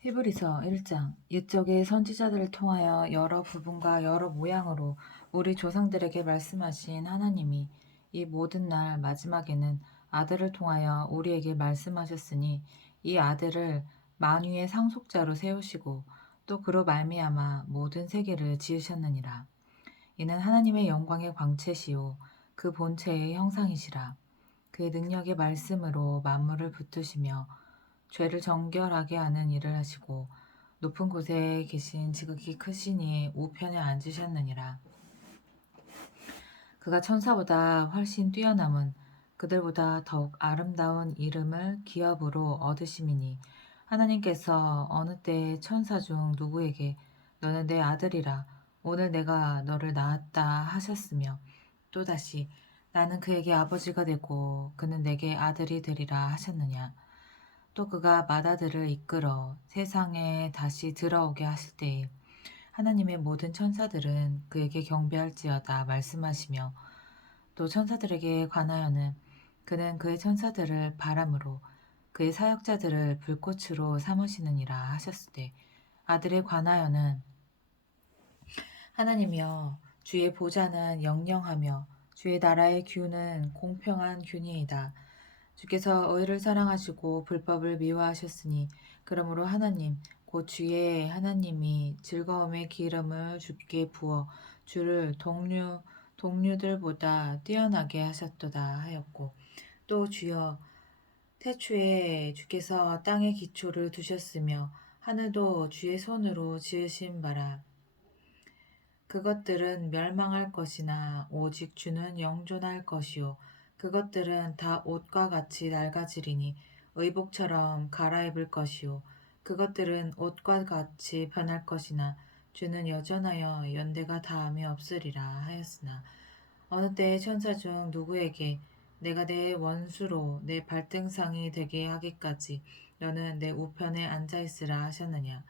히브리서 1장 옛적의 선지자들을 통하여 여러 부분과 여러 모양으로 우리 조상들에게 말씀하신 하나님이 이 모든 날 마지막에는 아들을 통하여 우리에게 말씀하셨으니 이 아들을 만유의 상속자로 세우시고 또 그로 말미암아 모든 세계를 지으셨느니라. 이는 하나님의 영광의 광채시요 그 본체의 형상이시라. 그의 능력의 말씀으로 만물을 붙드시며 죄를 정결하게 하는 일을 하시고 높은 곳에 계신 지극히 크시니 우편에 앉으셨느니라. 그가 천사보다 훨씬 뛰어남은 그들보다 더욱 아름다운 이름을 기업으로 얻으심이니 하나님께서 어느 때 천사 중 누구에게 너는 내 아들이라 오늘 내가 너를 낳았다 하셨으며 또다시 나는 그에게 아버지가 되고 그는 내게 아들이 되리라 하셨느냐. 또 그가 맏아들을 이끌어 세상에 다시 들어오게 하실 때에 하나님의 모든 천사들은 그에게 경배할지어다 말씀하시며 또 천사들에게 관하여는 그는 그의 천사들을 바람으로 그의 사역자들을 불꽃으로 삼으시느니라 하셨을 때 아들에 관하여는 하나님이여 주의 보좌는 영영하며 주의 나라의 규는 공평한 규니이다. 주께서 의를 사랑하시고 불법을 미워하셨으니 그러므로 하나님 곧 주의 하나님이 즐거움의 기름을 주께 부어 주를 동류들보다 뛰어나게 하셨도다 하였고 또 주여 태초에 주께서 땅의 기초를 두셨으며 하늘도 주의 손으로 지으신 바라 그것들은 멸망할 것이나 오직 주는 영존할 것이요 그것들은 다 옷과 같이 낡아지리니 의복처럼 갈아입을 것이요 그것들은 옷과 같이 변할 것이나 주는 여전하여 연대가 다함이 없으리라 하였으나 어느 때의 천사 중 누구에게 내가 내 원수로 내 발등상이 되게 하기까지 너는 내 우편에 앉아 있으라 하셨느냐.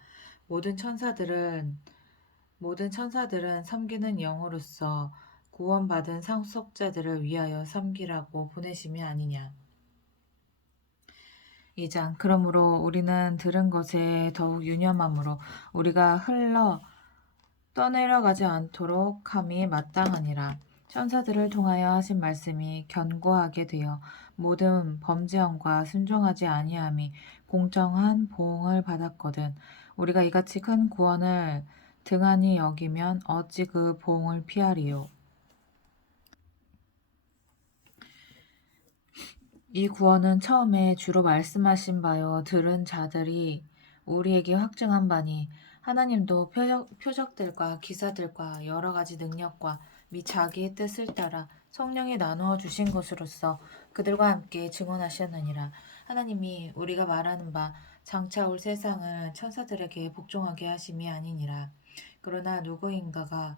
모든 천사들은 섬기는 영으로서 구원받은 상속자들을 위하여 섬기라고 보내심이 아니냐. 2장 그러므로 우리는 들은 것에 더욱 유념함으로 우리가 흘러 떠내려가지 않도록 함이 마땅하니라. 천사들을 통하여 하신 말씀이 견고하게 되어 모든 범죄함과 순종하지 아니함이 공정한 보응을 받았거든. 우리가 이같이 큰 구원을 등한히 여기면 어찌 그 보응을 피하리요. 이 구원은 처음에 주로 말씀하신 바요 들은 자들이 우리에게 확증한 바니 하나님도 표적들과 기사들과 여러 가지 능력과 및 자기의 뜻을 따라 성령이 나누어 주신 것으로서 그들과 함께 증언하셨느니라. 하나님이 우리가 말하는 바 장차 올 세상을 천사들에게 복종하게 하심이 아니니라. 그러나 누구인가가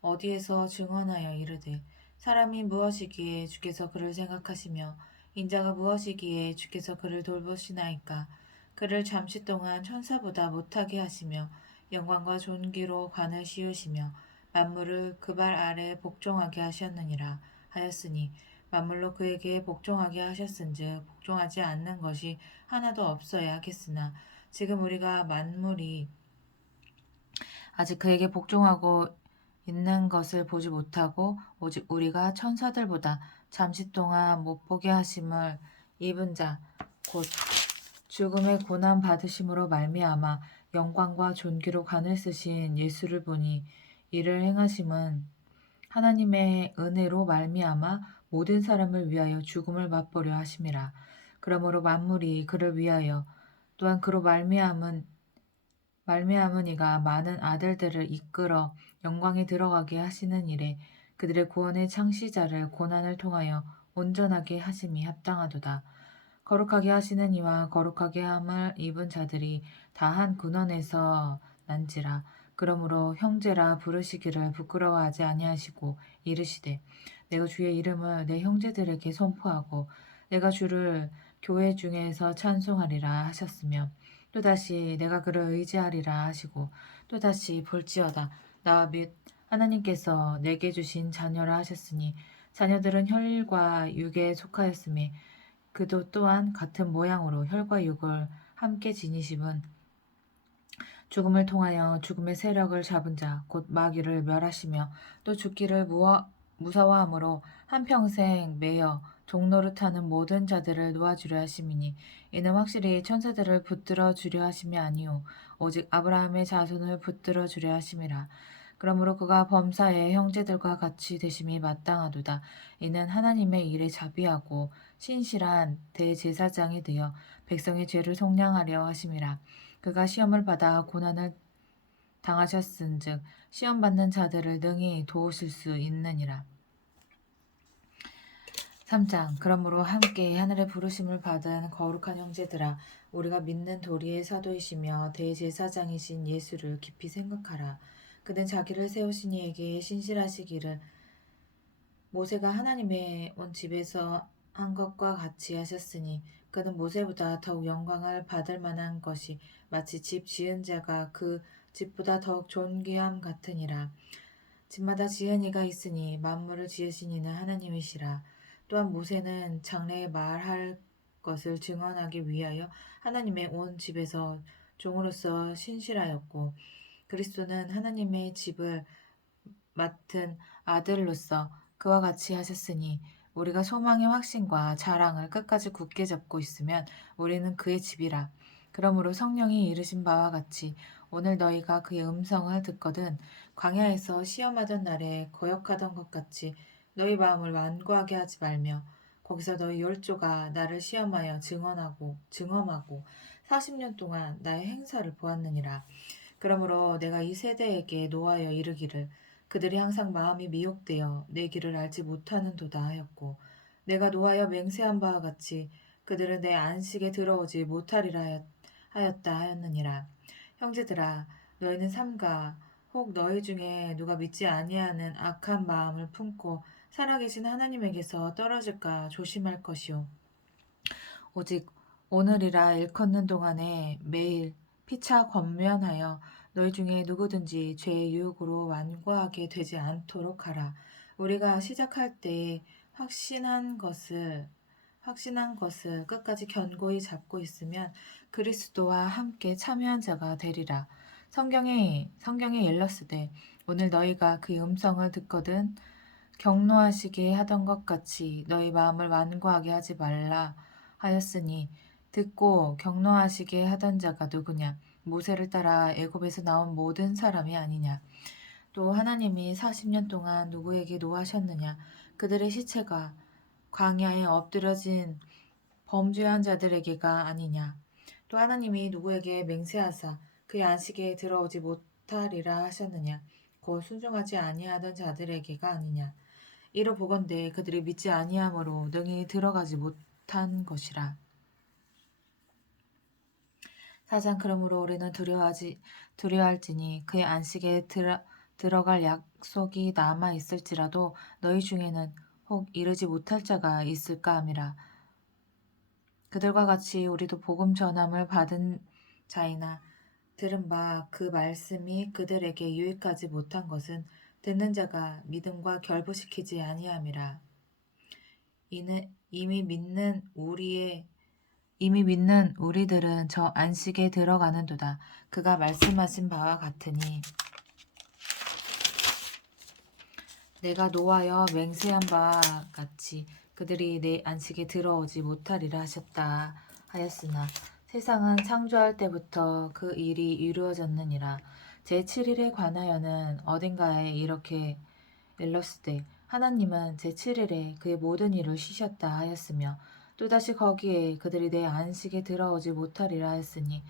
어디에서 증언하여 이르되 사람이 무엇이기에 주께서 그를 생각하시며 인자가 무엇이기에 주께서 그를 돌보시나이까. 그를 잠시 동안 천사보다 못하게 하시며 영광과 존귀로 관을 씌우시며 만물을 그 발 아래 복종하게 하셨느니라 하였으니 만물로 그에게 복종하게 하셨은즉 복종하지 않는 것이 하나도 없어야 하겠으나 지금 우리가 만물이 아직 그에게 복종하고 있는 것을 보지 못하고 오직 우리가 천사들보다 잠시 동안 못 보게 하심을 입은 자 곧 죽음의 고난 받으심으로 말미암아 영광과 존귀로 관을 쓰신 예수를 보니 이를 행하심은 하나님의 은혜로 말미암아 모든 사람을 위하여 죽음을 맛보려 하심이라. 그러므로 만물이 그를 위하여 또한 그로 말미암으니가 많은 아들들을 이끌어 영광에 들어가게 하시는 일에 그들의 구원의 창시자를 고난을 통하여 온전하게 하심이 합당하도다. 거룩하게 하시는 이와 거룩하게 함을 입은 자들이 다 한 근원에서 난지라. 그러므로 형제라 부르시기를 부끄러워하지 아니하시고 이르시되 내가 주의 이름을 내 형제들에게 선포하고 내가 주를 교회 중에서 찬송하리라 하셨으며 또다시 내가 그를 의지하리라 하시고 또다시 볼지어다 나와 및 하나님께서 내게 주신 자녀라 하셨으니 자녀들은 혈과 육에 속하였음에 그도 또한 같은 모양으로 혈과 육을 함께 지니심은 죽음을 통하여 죽음의 세력을 잡은 자 곧 마귀를 멸하시며 또 죽기를 무서워함으로 한평생 매여 종노릇하는 모든 자들을 놓아주려 하심이니 이는 확실히 천사들을 붙들어 주려 하심이 아니요 오직 아브라함의 자손을 붙들어 주려 하심이라. 그러므로 그가 범사의 형제들과 같이 되심이 마땅하도다. 이는 하나님의 일에 자비하고 신실한 대제사장이 되어 백성의 죄를 속량하려 하심이라. 그가 시험을 받아 고난을 당하셨은즉 시험 받는 자들을 능히 도우실 수 있느니라. 3장 그러므로 함께 하늘의 부르심을 받은 거룩한 형제들아 우리가 믿는 도리의 사도이시며 대제사장이신 예수를 깊이 생각하라. 그는 자기를 세우신 이에게 신실하시기를 모세가 하나님의 온 집에서 한 것과 같이 하셨으니 그는 모세보다 더욱 영광을 받을 만한 것이 마치 집 지은 자가 그 집보다 더욱 존귀함 같으니라. 집마다 지은 이가 있으니 만물을 지으신 이는 하나님이시라. 또한 모세는 장래에 말할 것을 증언하기 위하여 하나님의 온 집에서 종으로서 신실하였고 그리스도는 하나님의 집을 맡은 아들로서 그와 같이 하셨으니 우리가 소망의 확신과 자랑을 끝까지 굳게 잡고 있으면 우리는 그의 집이라. 그러므로 성령이 이르신 바와 같이 오늘 너희가 그의 음성을 듣거든 광야에서 시험하던 날에 거역하던 것 같이 너희 마음을 완고하게 하지 말며 거기서 너희 열조가 나를 시험하여 증험하고 40년 동안 나의 행사를 보았느니라. 그러므로 내가 이 세대에게 노하여 이르기를 그들이 항상 마음이 미혹되어 내 길을 알지 못하는도다 하였고 내가 노하여 맹세한 바와 같이 그들은 내 안식에 들어오지 못하리라 하였다 하였느니라. 형제들아 너희는 삼가 혹 너희 중에 누가 믿지 아니하는 악한 마음을 품고 살아계신 하나님에게서 떨어질까 조심할 것이요 오직 오늘이라 일컫는 동안에 매일 피차 권면하여 너희 중에 누구든지 죄의 유혹으로 완고하게 되지 않도록 하라. 우리가 시작할 때에 확신한 것을 끝까지 견고히 잡고 있으면 그리스도와 함께 참여한 자가 되리라. 성경에 일렀으되 오늘 너희가 그의 음성을 듣거든 경노하시게 하던 것 같이 너희 마음을 완고하게 하지 말라 하였으니 듣고 경노하시게 하던 자가 누구냐? 모세를 따라 애굽에서 나온 모든 사람이 아니냐? 또 하나님이 40년 동안 누구에게 노하셨느냐? 그들의 시체가 광야에 엎드려진 범죄한 자들에게가 아니냐? 또 하나님이 누구에게 맹세하사 그의 안식에 들어오지 못하리라 하셨느냐? 곧 순종하지 아니하던 자들에게가 아니냐? 이로 보건대 그들이 믿지 아니함으로 능히 들어가지 못한 것이라. 4장 그러므로 우리는 두려워할지니 그의 안식에 들어갈 약속이 남아 있을지라도 너희 중에는 혹 이르지 못할 자가 있을까 함이라. 그들과 같이 우리도 복음 전함을 받은 자이나 들은 바 그 말씀이 그들에게 유익하지 못한 것은 듣는 자가 믿음과 결부시키지 아니함이라. 이는 이미 믿는 우리들은 저 안식에 들어가는도다. 그가 말씀하신 바와 같으니 내가 노하여 맹세한 바와 같이 그들이 내 안식에 들어오지 못하리라 하셨다 하였으나 세상은 창조할 때부터 그 일이 이루어졌느니라. 제7일에 관하여는 어딘가에 이렇게 일렀으되 하나님은 제7일에 그의 모든 일을 쉬셨다 하였으며 또다시 거기에 그들이 내 안식에 들어오지 못하리라 하였으니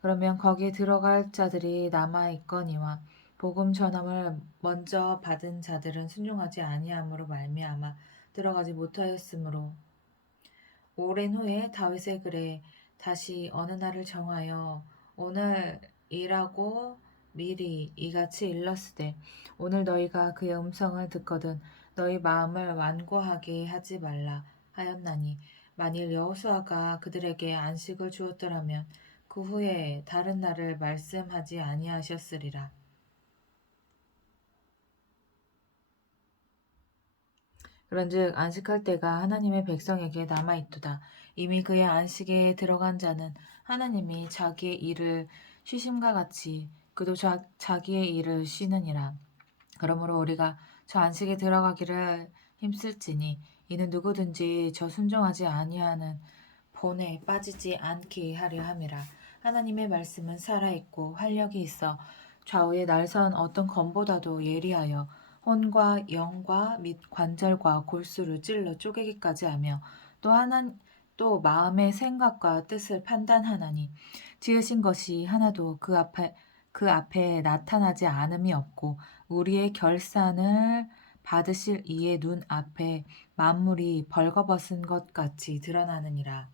그러면 거기에 들어갈 자들이 남아있거니와 복음 전함을 먼저 받은 자들은 순종하지 아니함으로 말미암아 들어가지 못하였으므로 오랜 후에 다윗의 글에 다시 어느 날을 정하여 오늘이라고 미리 이같이 일렀으되 오늘 너희가 그의 음성을 듣거든 너희 마음을 완고하게 하지 말라 하였나니 만일 여호수아가 그들에게 안식을 주었더라면 그 후에 다른 날을 말씀하지 아니하셨으리라. 그런즉 안식할 때가 하나님의 백성에게 남아있도다. 이미 그의 안식에 들어간 자는 하나님이 자기의 일을 쉬심과 같이 그도 자기의 일을 쉬느니라. 그러므로 우리가 저 안식에 들어가기를 힘쓸지니 이는 누구든지 저 순종하지 아니하는 본에 빠지지 않게 하려 함이라. 하나님의 말씀은 살아있고 활력이 있어 좌우에 날선 어떤 검보다도 예리하여 혼과 영과 및 관절과 골수를 찔러 쪼개기까지 하며 또 마음의 생각과 뜻을 판단하나니 지으신 것이 하나도 그 앞에 나타나지 않음이 없고 우리의 결산을 받으실 이의 눈 앞에 만물이 벌거벗은 것 같이 드러나느니라.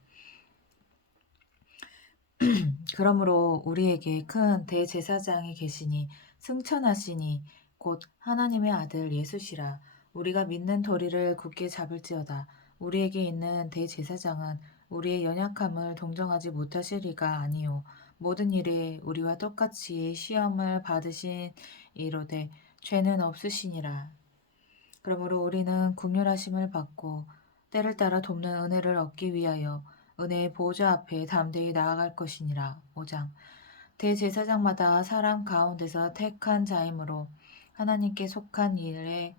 그러므로 우리에게 큰 대제사장이 계시니 승천하시니 곧 하나님의 아들 예수시라. 우리가 믿는 도리를 굳게 잡을지어다. 우리에게 있는 대제사장은 우리의 연약함을 동정하지 못하실 리가 아니요 모든 일에 우리와 똑같이 시험을 받으신 이로되 죄는 없으시니라. 그러므로 우리는 긍휼하심을 받고 때를 따라 돕는 은혜를 얻기 위하여 은혜의 보좌 앞에 담대히 나아갈 것이니라. 5장 대제사장마다 사람 가운데서 택한 자이므로 하나님께 속한 일에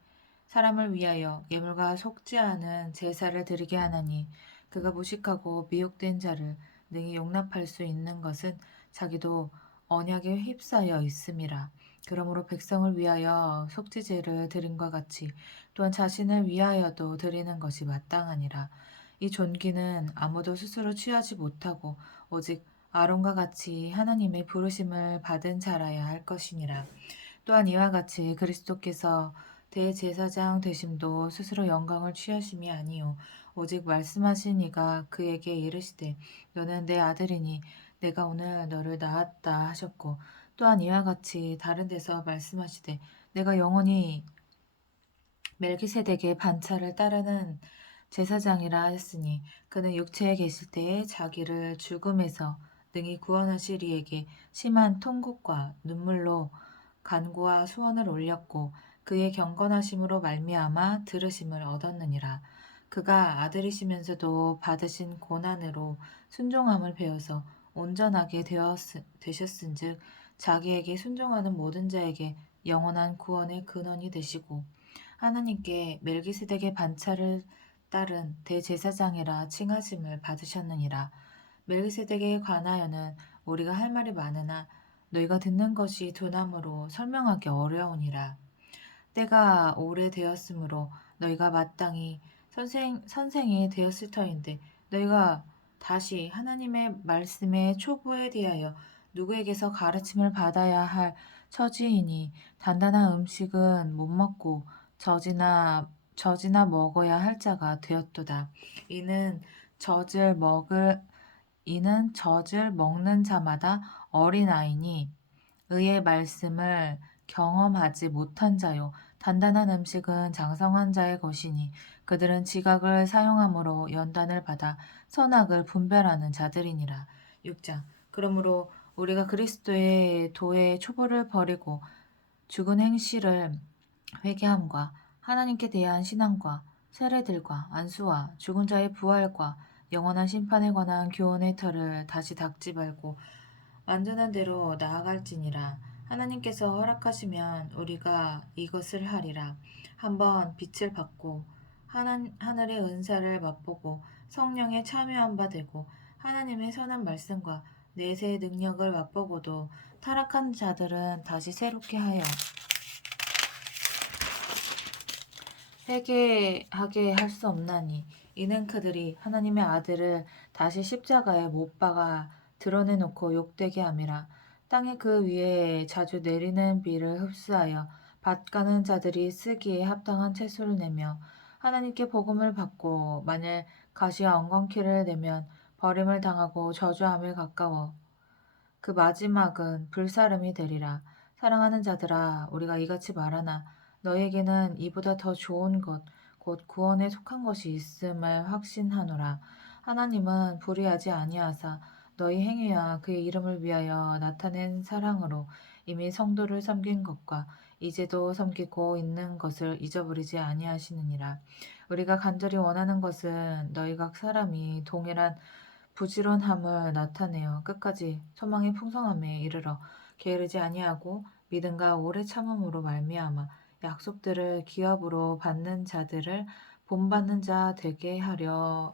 사람을 위하여 예물과 속지 않은 제사를 드리게 하나니 그가 무식하고 미혹된 자를 능히 용납할 수 있는 것은 자기도 언약에 휩싸여 있음이라. 그러므로 백성을 위하여 속죄제를 드림과 같이 또한 자신을 위하여도 드리는 것이 마땅하니라. 이 존귀는 아무도 스스로 취하지 못하고 오직 아론과 같이 하나님의 부르심을 받은 자라야 할 것이니라. 또한 이와 같이 그리스도께서 대제사장 되심도 스스로 영광을 취하심이 아니요 오직 말씀하신 이가 그에게 이르시되 너는 내 아들이니 내가 오늘 너를 낳았다 하셨고 또한 이와 같이 다른 데서 말씀하시되 내가 영원히 멜기세덱의 반차를 따르는 제사장이라 하였으니 그는 육체에 계실 때에 자기를 죽음에서 능히 구원하실 이에게 심한 통곡과 눈물로 간구와 소원을 올렸고 그의 경건하심으로 말미암아 들으심을 얻었느니라. 그가 아들이시면서도 받으신 고난으로 순종함을 배워서 온전하게 되셨은즉 자기에게 순종하는 모든 자에게 영원한 구원의 근원이 되시고 하나님께 멜기세덱의 반차를 따른 대제사장이라 칭하심을 받으셨느니라. 멜기세덱에 관하여는 우리가 할 말이 많으나 너희가 듣는 것이 두나무로 설명하기 어려우니라. 때가 오래되었으므로 너희가 마땅히 선생이 되었을 터인데 너희가 다시 하나님의 말씀의 초보에 대하여 누구에게서 가르침을 받아야 할 처지이니 단단한 음식은 못 먹고 젖이나 먹어야 할 자가 되었도다. 이는 젖을 먹는 자마다 어린아이니 의의 말씀을 경험하지 못한 자요 단단한 음식은 장성한 자의 것이니 그들은 지각을 사용함으로 연단을 받아 선악을 분별하는 자들이니라. 6장 그러므로 우리가 그리스도의 도의 초보를 버리고 죽은 행실을 회개함과 하나님께 대한 신앙과 세례들과 안수와 죽은 자의 부활과 영원한 심판에 관한 교훈의 터를 다시 닦지 말고 완전한 대로 나아갈지니라. 하나님께서 허락하시면 우리가 이것을 하리라. 한번 빛을 받고 하늘의 은사를 맛보고 성령에 참여한 바 되고 하나님의 선한 말씀과 내세의 능력을 맛보고도 타락한 자들은 다시 새롭게 하여 회개하게 할 수 없나니 이는 그들이 하나님의 아들을 다시 십자가에 못 박아 드러내놓고 욕되게 함이라. 땅의 그 위에 자주 내리는 비를 흡수하여 밭 가는 자들이 쓰기에 합당한 채소를 내며 하나님께 복음을 받고 만일 가시와 엉겅퀴를 내면 버림을 당하고 저주함을 가까워 그 마지막은 불사름이 되리라. 사랑하는 자들아 우리가 이같이 말하나 너희에게는 이보다 더 좋은 것 곧 구원에 속한 것이 있음을 확신하노라. 하나님은 불의하지 아니하사 너희 행위와 그의 이름을 위하여 나타낸 사랑으로 이미 성도를 섬긴 것과 이제도 섬기고 있는 것을 잊어버리지 아니하시느니라. 우리가 간절히 원하는 것은 너희 각 사람이 동일한 부지런함을 나타내어 끝까지 소망의 풍성함에 이르러 게으르지 아니하고 믿음과 오래 참음으로 말미암아 약속들을 기업으로 받는 자들을 본받는 자 되게 하려는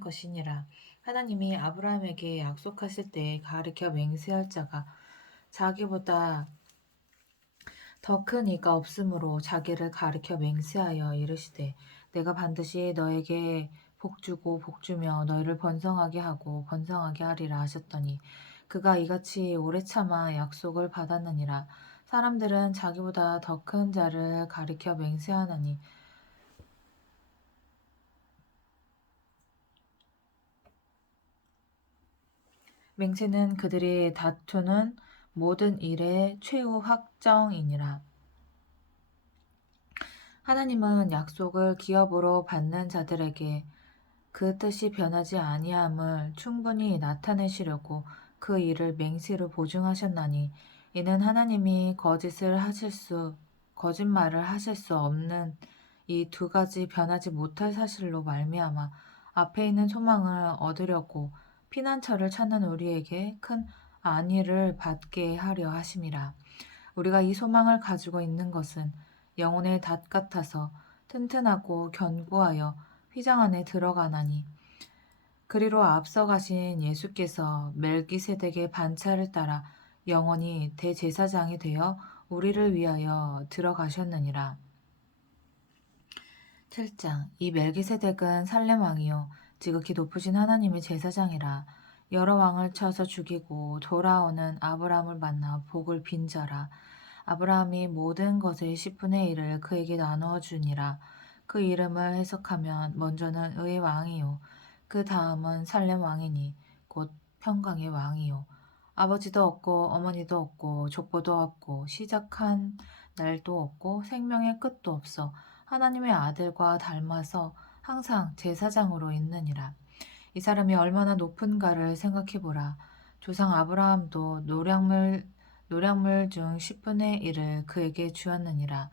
것이니라. 하나님이 아브라함에게 약속하실 때 가르쳐 맹세할 자가 자기보다 더 큰 이가 없으므로 자기를 가리켜 맹세하여 이르시되 내가 반드시 너에게 복주고 복주며 너희를 번성하게 하고 번성하게 하리라 하셨더니 그가 이같이 오래 참아 약속을 받았느니라. 사람들은 자기보다 더 큰 자를 가리켜 맹세하느니 맹세는 그들이 다투는 모든 일의 최후 확정이니라. 하나님은 약속을 기업으로 받는 자들에게 그 뜻이 변하지 아니함을 충분히 나타내시려고 그 일을 맹세로 보증하셨나니 이는 하나님이 거짓말을 하실 수 없는 이 두 가지 변하지 못할 사실로 말미암아 앞에 있는 소망을 얻으려고 피난처를 찾는 우리에게 큰 안위를 받게 하려 하심이라. 우리가 이 소망을 가지고 있는 것은 영혼의 닷 같아서 튼튼하고 견고하여 휘장 안에 들어가나니 그리로 앞서 가신 예수께서 멜기세덱의 반차를 따라 영원히 대제사장이 되어 우리를 위하여 들어가셨느니라. 7장 이 멜기세덱은 살렘 왕이요 지극히 높으신 하나님의 제사장이라. 여러 왕을 쳐서 죽이고 돌아오는 아브라함을 만나 복을 빈 자라. 아브라함이 모든 것의 10분의 1을 그에게 나누어 주니라. 그 이름을 해석하면 먼저는 의의 왕이요 그 다음은 살렘 왕이니 곧 평강의 왕이요 아버지도 없고 어머니도 없고 족보도 없고 시작한 날도 없고 생명의 끝도 없어 하나님의 아들과 닮아서 항상 제사장으로 있느니라. 이 사람이 얼마나 높은가를 생각해보라. 조상 아브라함도 노량물 중 10분의 1을 그에게 주었느니라.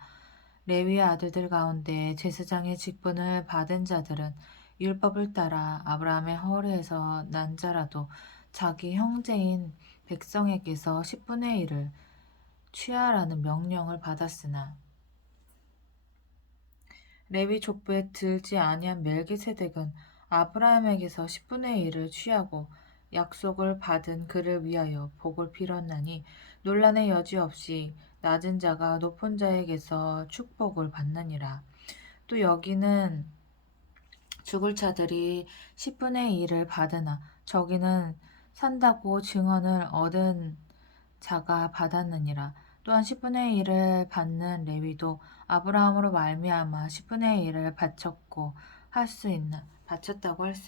레위의 아들들 가운데 제사장의 직분을 받은 자들은 율법을 따라 아브라함의 허리에서 난 자라도 자기 형제인 백성에게서 10분의 1을 취하라는 명령을 받았으나 레위 족보에 들지 아니한 멜기세덱은 아브라함에게서 10분의 1을 취하고 약속을 받은 그를 위하여 복을 빌었나니 논란의 여지 없이 낮은 자가 높은 자에게서 축복을 받느니라. 또 여기는 죽을 자들이 10분의 1을 받으나 저기는 산다고 증언을 얻은 자가 받았느니라. 또한 10분의 1을 받는 레위도 아브라함으로 말미암아 10분의 1을 바쳤다고 할 수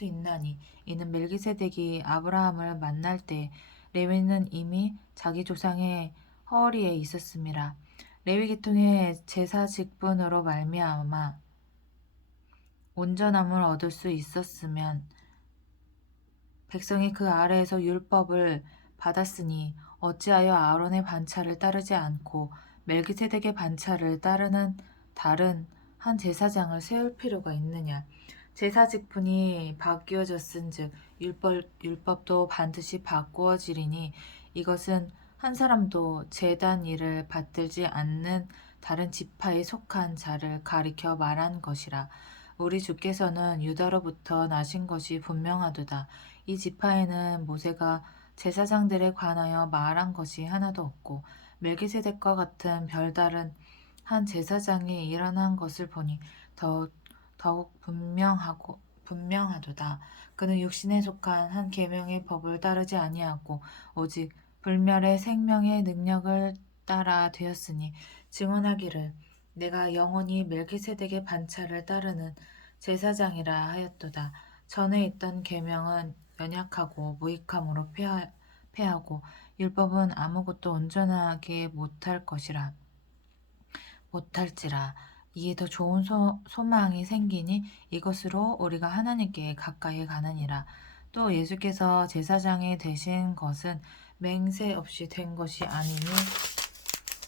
있나니 이는 멜기세덱이 아브라함을 만날 때 레위는 이미 자기 조상의 허리에 있었음이라. 레위 계통의 제사 직분으로 말미암아 온전함을 얻을 수 있었으면 백성이 그 아래에서 율법을 받았으니 어찌하여 아론의 반차를 따르지 않고 멜기세덱의 반차를 따르는 다른 한 제사장을 세울 필요가 있느냐. 제사 직분이 바뀌어졌은즉 율법도 반드시 바꾸어지리니 이것은 한 사람도 제단 일을 받들지 않는 다른 지파에 속한 자를 가리켜 말한 것이라. 우리 주께서는 유다로부터 나신 것이 분명하도다. 이 지파에는 모세가 제사장들에 관하여 말한 것이 하나도 없고 멜기세덱과 같은 별다른 한 제사장이 일어난 것을 보니 더욱 분명하도다. 그는 육신에 속한 한 계명의 법을 따르지 아니하고 오직 불멸의 생명의 능력을 따라 되었으니 증언하기를 내가 영원히 멜기세덱의 반차를 따르는 제사장이라 하였도다. 전에 있던 계명은 연약하고 무익함으로 패하고 율법은 아무것도 온전하게 못할지라. 이에 더 좋은 소망이 생기니 이것으로 우리가 하나님께 가까이 가느니라. 또 예수께서 제사장이 되신 것은 맹세 없이 된 것이 아니니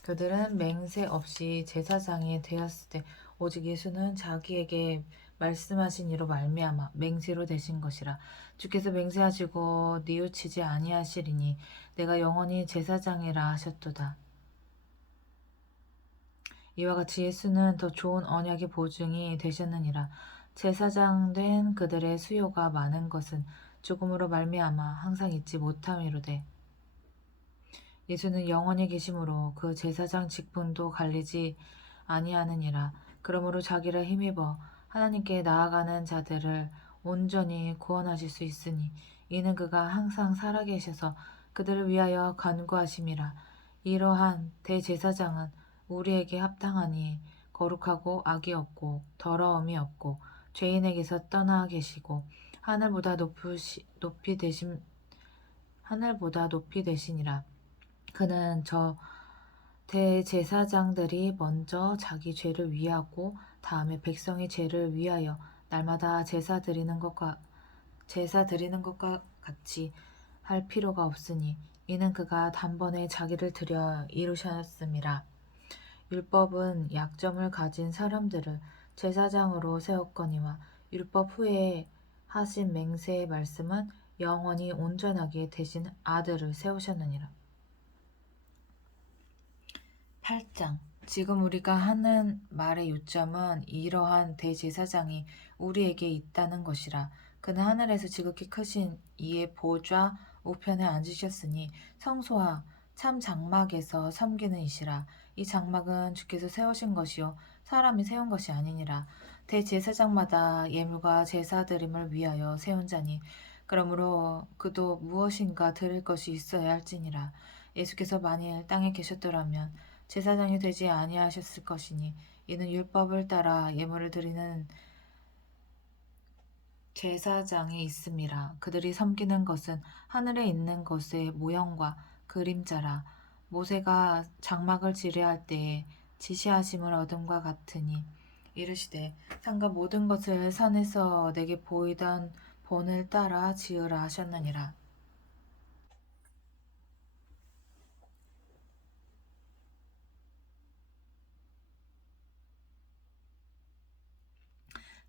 그들은 맹세 없이 제사장이 되었을 때 오직 예수는 자기에게 말씀하신 이로 말미암아 맹세로 되신 것이라. 주께서 맹세하시고 뉘우치지 아니하시리니 내가 영원히 제사장이라 하셨도다. 이와 같이 예수는 더 좋은 언약의 보증이 되셨느니라. 제사장 된 그들의 수요가 많은 것은 죽음으로 말미암아 항상 잊지 못함이로되 예수는 영원히 계심으로 그 제사장 직분도 갈리지 아니하느니라. 그러므로 자기를 힘입어 하나님께 나아가는 자들을 온전히 구원하실 수 있으니 이는 그가 항상 살아계셔서 그들을 위하여 간구하심이라. 이러한 대제사장은 우리에게 합당하니 거룩하고 악이 없고 더러움이 없고 죄인에게서 떠나 계시고 하늘보다 높이 되시니라. 그는 저 대제사장들이 먼저 자기 죄를 위하고 다음에 백성의 죄를 위하여 날마다 제사 드리는 것과 같이 할 필요가 없으니 이는 그가 단번에 자기를 드려 이루셨음이라. 율법은 약점을 가진 사람들을 제사장으로 세웠거니와 율법 후에 하신 맹세의 말씀은 영원히 온전하게 되신 아들을 세우셨느니라. 8장. 지금 우리가 하는 말의 요점은 이러한 대제사장이 우리에게 있다는 것이라. 그는 하늘에서 지극히 크신 이의 보좌 우편에 앉으셨으니 성소와 참 장막에서 섬기는 이시라. 이 장막은 주께서 세우신 것이요 사람이 세운 것이 아니니라. 대제사장마다 예물과 제사드림을 위하여 세운 자니 그러므로 그도 무엇인가 드릴 것이 있어야 할지니라. 예수께서 만일 땅에 계셨더라면 제사장이 되지 아니하셨을 것이니 이는 율법을 따라 예물을 드리는 제사장이 있음이라. 그들이 섬기는 것은 하늘에 있는 것의 모형과 그림자라. 모세가 장막을 지뢰할 때에 지시하심을 얻음과 같으니 이르시되 산과 모든 것을 산에서 내게 보이던 본을 따라 지으라 하셨느니라.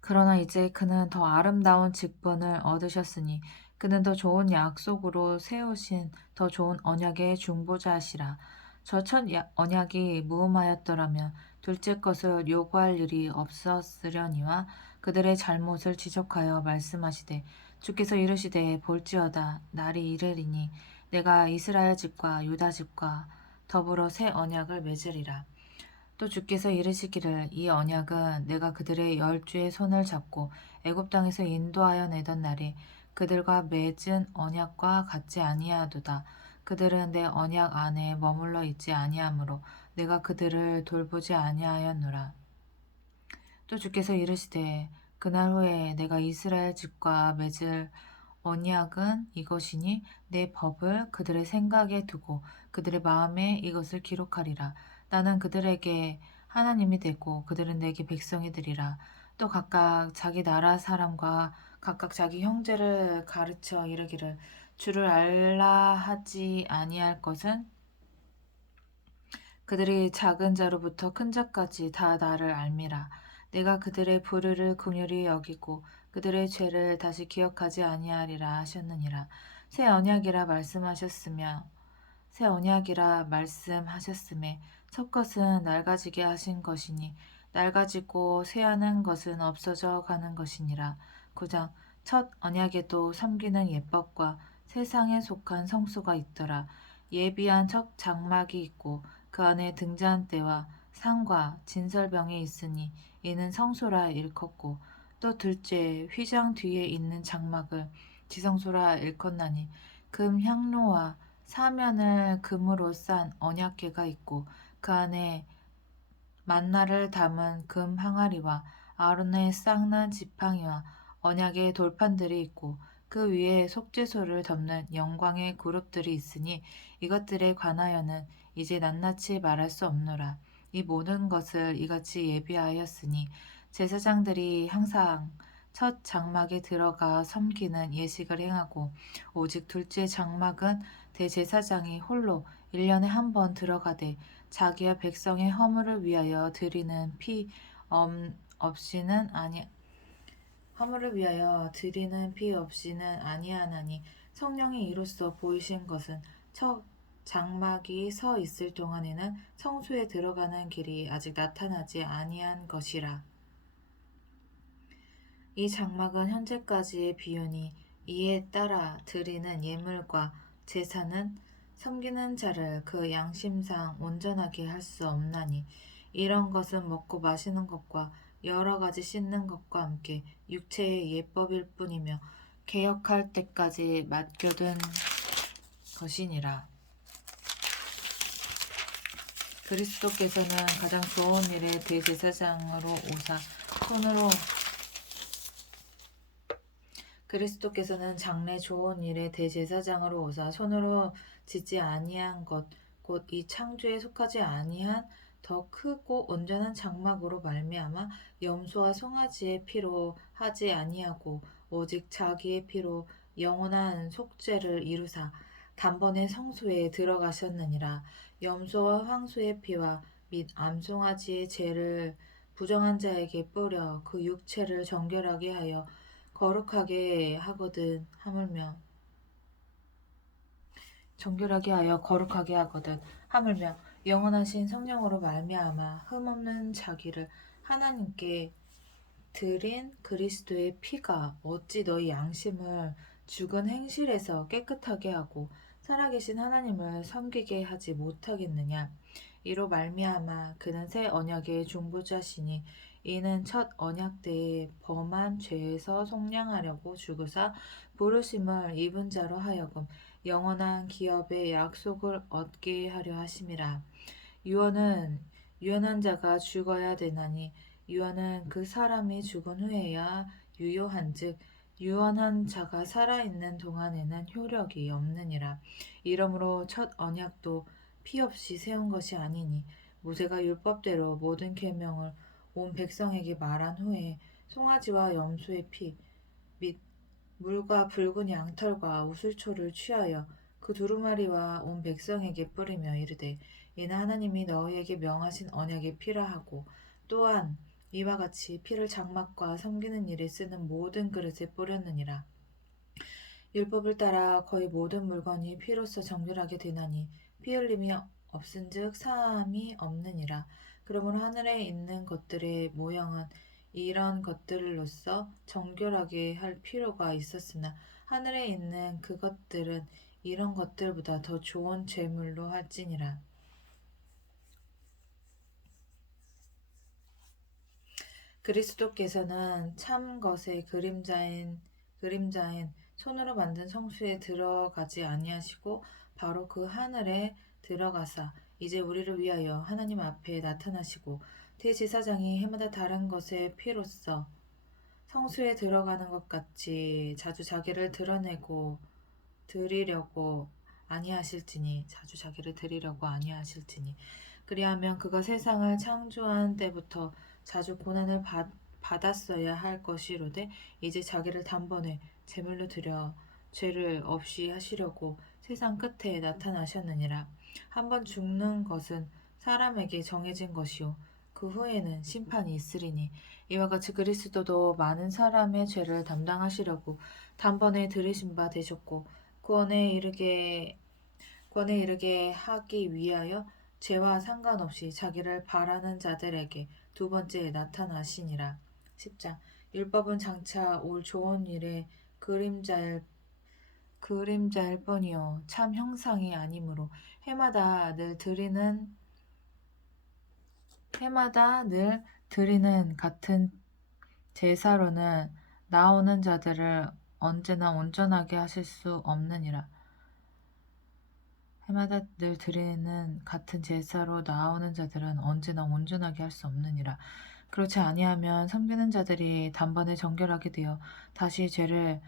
그러나 이제 그는 더 아름다운 직분을 얻으셨으니 그는 더 좋은 약속으로 세우신 더 좋은 언약의 중보자시라. 저 첫 언약이 무음하였더라면 둘째 것을 요구할 일이 없었으려니와 그들의 잘못을 지적하여 말씀하시되 주께서 이르시되 볼지어다 날이 이르리니 내가 이스라엘 집과 유다 집과 더불어 새 언약을 맺으리라. 또 주께서 이르시기를 이 언약은 내가 그들의 열주의 손을 잡고 애굽 땅에서 인도하여 내던 날에 그들과 맺은 언약과 같지 아니하도다. 그들은 내 언약 안에 머물러 있지 아니하므로 내가 그들을 돌보지 아니하였노라. 또 주께서 이르시되 그날 후에 내가 이스라엘 집과 맺을 언약은 이것이니 내 법을 그들의 생각에 두고 그들의 마음에 이것을 기록하리라. 나는 그들에게 하나님이 되고 그들은 내게 백성이 되리라. 또 각각 자기 나라 사람과 각각 자기 형제를 가르쳐 이르기를 주를 알라 하지 아니할 것은 그들이 작은 자로부터 큰 자까지 다 나를 알미라. 내가 그들의 불의를 긍휼히 여기고 그들의 죄를 다시 기억하지 아니하리라 하셨느니라. 새 언약이라 말씀하셨음에 첫 것은 낡아지게 하신 것이니 낡아지고 쇠하는 것은 없어져 가는 것이니라. 9장. 첫 언약에도 섬기는 예법과 세상에 속한 성소가 있더라. 예비한 첫 장막이 있고 그 안에 등잔대와 상과 진설병이 있으니 이는 성소라 일컫고 또 둘째 휘장 뒤에 있는 장막을 지성소라 일컫나니 금 향로와 사면을 금으로 싼 언약궤가 있고 그 안에 만나를 담은 금 항아리와 아론의 쌍난 지팡이와 언약의 돌판들이 있고 그 위에 속죄소를 덮는 영광의 그룹들이 있으니 이것들에 관하여는 이제 낱낱이 말할 수 없노라. 이 모든 것을 이같이 예비하였으니 제사장들이 항상 첫 장막에 들어가 섬기는 예식을 행하고 오직 둘째 장막은 대제사장이 홀로 1년에 한 번 들어가되 자기와 백성의 허물을 위하여 드리는 피 없이는 화물을 위하여 드리는 피 없이는 아니하나니 성령이 이로써 보이신 것은 첫 장막이 서 있을 동안에는 성소에 들어가는 길이 아직 나타나지 아니한 것이라. 이 장막은 현재까지의 비유니 이에 따라 드리는 예물과 제사는 섬기는 자를 그 양심상 온전하게 할 수 없나니 이런 것은 먹고 마시는 것과 여러 가지 씻는 것과 함께 육체의 예법일 뿐이며 개혁할 때까지 맡겨둔 것이니라. 그리스도께서는 가장 좋은 일의 대제사장으로 오사 손으로 그리스도께서는 장래 좋은 일의 대제사장으로 오사 손으로 짓지 아니한 것 곧 이 창조에 속하지 아니한 더 크고 온전한 장막으로 말미암아 염소와 송아지의 피로 하지 아니하고 오직 자기의 피로 영원한 속죄를 이루사 단번에 성소에 들어가셨느니라. 염소와 황소의 피와 및 암송아지의 죄를 부정한 자에게 뿌려 그 육체를 정결하게 하여 거룩하게 하거든 하물며 영원하신 성령으로 말미암아 흠없는 자기를 하나님께 드린 그리스도의 피가 어찌 너희 양심을 죽은 행실에서 깨끗하게 하고 살아계신 하나님을 섬기게 하지 못하겠느냐. 이로 말미암아 그는 새 언약의 중보자시니 이는 첫 언약 때에 범한 죄에서 속량하려고 죽으사 부르심을 입은 자로 하여금 영원한 기업의 약속을 얻게 하려 하심이라. 유언은 유언한 자가 죽어야 되나니 유언은 그 사람이 죽은 후에야 유효한즉 유언한 자가 살아있는 동안에는 효력이 없느니라. 이러므로 첫 언약도 피 없이 세운 것이 아니니 모세가 율법대로 모든 계명을 온 백성에게 말한 후에 송아지와 염소의 피 및 물과 붉은 양털과 우슬초를 취하여 그 두루마리와 온 백성에게 뿌리며 이르되 이는 하나님이 너희에게 명하신 언약의 피라 하고 또한 이와 같이 피를 장막과 섬기는 일에 쓰는 모든 그릇에 뿌렸느니라. 율법을 따라 거의 모든 물건이 피로써 정결하게 되나니 피 흘림이 없은즉 사함이 없느니라. 그러므로 하늘에 있는 것들의 모형은 이런 것들로서 정결하게 할 필요가 있었으나 하늘에 있는 그것들은 이런 것들보다 더 좋은 제물로 할지니라. 그리스도께서는 참 것의 그림자인 손으로 만든 성수에 들어가지 아니하시고 바로 그 하늘에 들어가사 이제 우리를 위하여 하나님 앞에 나타나시고 대제사장이 해마다 다른 것의 피로써 성수에 들어가는 것 같이 자주 자기를 드리려고 아니하실지니 그리하면 그가 세상을 창조한 때부터 자주 고난을 받았어야 할 것이로되 이제 자기를 단번에 제물로 드려 죄를 없이 하시려고 세상 끝에 나타나셨느니라. 한번 죽는 것은 사람에게 정해진 것이요 그 후에는 심판이 있으리니 이와 같이 그리스도도 많은 사람의 죄를 담당하시려고 단번에 들이신 바 되셨고 구원에 이르게 하기 위하여 죄와 상관없이 자기를 바라는 자들에게 두 번째 나타나시니라. 10장 율법은 장차 올 좋은 일의 그림자일 뿐이요 참 형상이 아니므로 해마다 늘 드리는 같은 제사로는 나오는 자들을 언제나 온전하게 하실 수 없느니라. 해마다 늘 드리는 같은 제사로 나오는 자들은 언제나 온전하게 할 수 없느니라. 그렇지 아니하면 섬기는 자들이 단번에 정결하게 되어 다시 죄를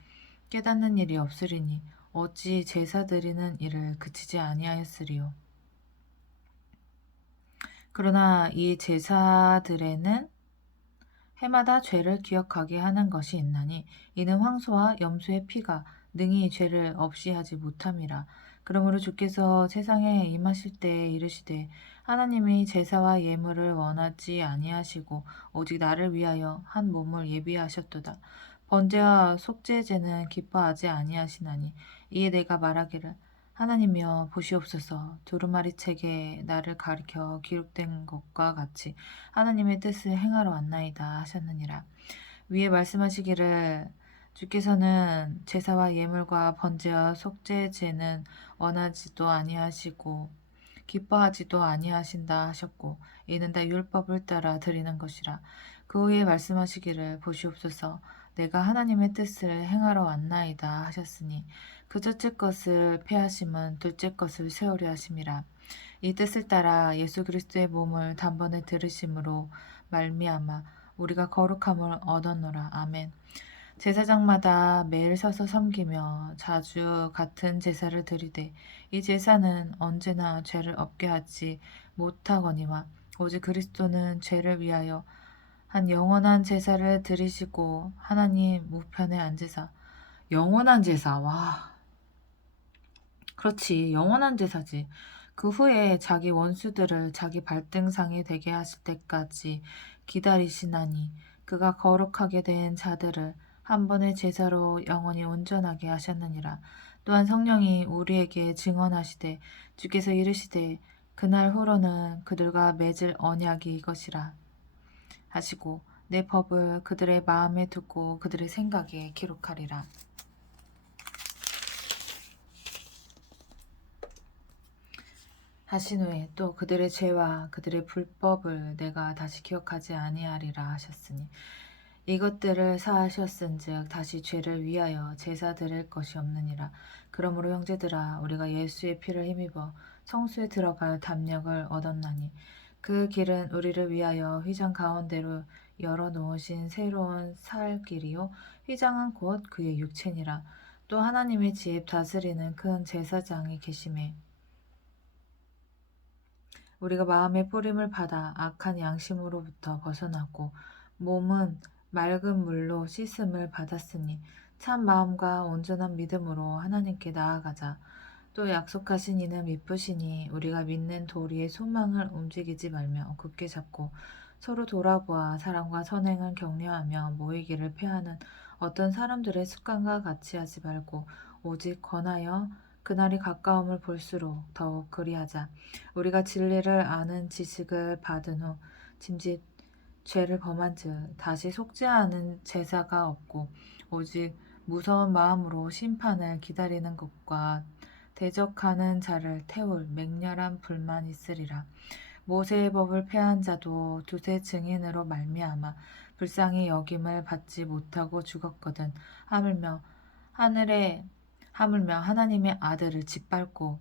깨닫는 일이 없으리니 어찌 제사 드리는 일을 그치지 아니하였으리요. 그러나 이 제사들에는 해마다 죄를 기억하게 하는 것이 있나니 이는 황소와 염소의 피가 능히 죄를 없이 하지 못함이라. 그러므로 주께서 세상에 임하실 때에 이르시되 하나님이 제사와 예물을 원하지 아니하시고 오직 나를 위하여 한 몸을 예비하셨도다. 번제와 속죄제는 기뻐하지 아니하시나니 이에 내가 말하기를 하나님이여 보시옵소서 두루마리 책에 나를 가리켜 기록된 것과 같이 하나님의 뜻을 행하러 왔나이다 하셨느니라. 위에 말씀하시기를 주께서는 제사와 예물과 번제와 속죄제는 원하지도 아니하시고 기뻐하지도 아니하신다 하셨고 이는 다 율법을 따라 드리는 것이라. 그 후에 말씀하시기를 보시옵소서 내가 하나님의 뜻을 행하러 왔나이다 하셨으니 그 첫째 것을 폐하심은 둘째 것을 세우려 하심이라. 이 뜻을 따라 예수 그리스도의 몸을 단번에 들으심으로 말미암아 우리가 거룩함을 얻었노라. 아멘. 제사장마다 매일 서서 섬기며 자주 같은 제사를 드리되 이 제사는 언제나 죄를 없게 하지 못하거니와 오직 그리스도는 죄를 위하여 한 영원한 제사를 드리시고 하나님 우편에 앉으사 영원한 제사 와 그렇지 영원한 제사지. 그 후에 자기 원수들을 자기 발등상에 되게 하실 때까지 기다리시나니 그가 거룩하게 된 자들을 한 번의 제사로 영원히 온전하게 하셨느니라. 또한 성령이 우리에게 증언하시되 주께서 이르시되 그날 후로는 그들과 맺을 언약이 이것이라 하시고 내 법을 그들의 마음에 두고 그들의 생각에 기록하리라. 하신 후에 또 그들의 죄와 그들의 불법을 내가 다시 기억하지 아니하리라 하셨으니 이것들을 사하셨은즉 다시 죄를 위하여 제사 드릴 것이 없느니라. 그러므로 형제들아 우리가 예수의 피를 힘입어 성수에 들어갈 담력을 얻었나니 그 길은 우리를 위하여 휘장 가운데로 열어 놓으신 새로운 살 길이요 휘장은 곧 그의 육체니라. 또 하나님의 집 다스리는 큰 제사장이 계심에 우리가 마음의 뿌림을 받아 악한 양심으로부터 벗어나고 몸은 맑은 물로 씻음을 받았으니 참 마음과 온전한 믿음으로 하나님께 나아가자. 또 약속하신 이는 미쁘시니 우리가 믿는 도리의 소망을 움직이지 말며 굳게 잡고 서로 돌아보아 사랑과 선행을 격려하며 모이기를 패하는 어떤 사람들의 습관과 같이 하지 말고 오직 권하여 그날이 가까움을 볼수록 더욱 그리하자. 우리가 진리를 아는 지식을 받은 후 짐짓 죄를 범한즉 다시 속죄하는 제사가 없고 오직 무서운 마음으로 심판을 기다리는 것과 대적하는 자를 태울 맹렬한 불만 있으리라. 모세의 법을 폐한 자도 두세 증인으로 말미암아 불쌍히 여김을 받지 못하고 죽었거든. 하물며 하물며 하나님의 아들을 짓밟고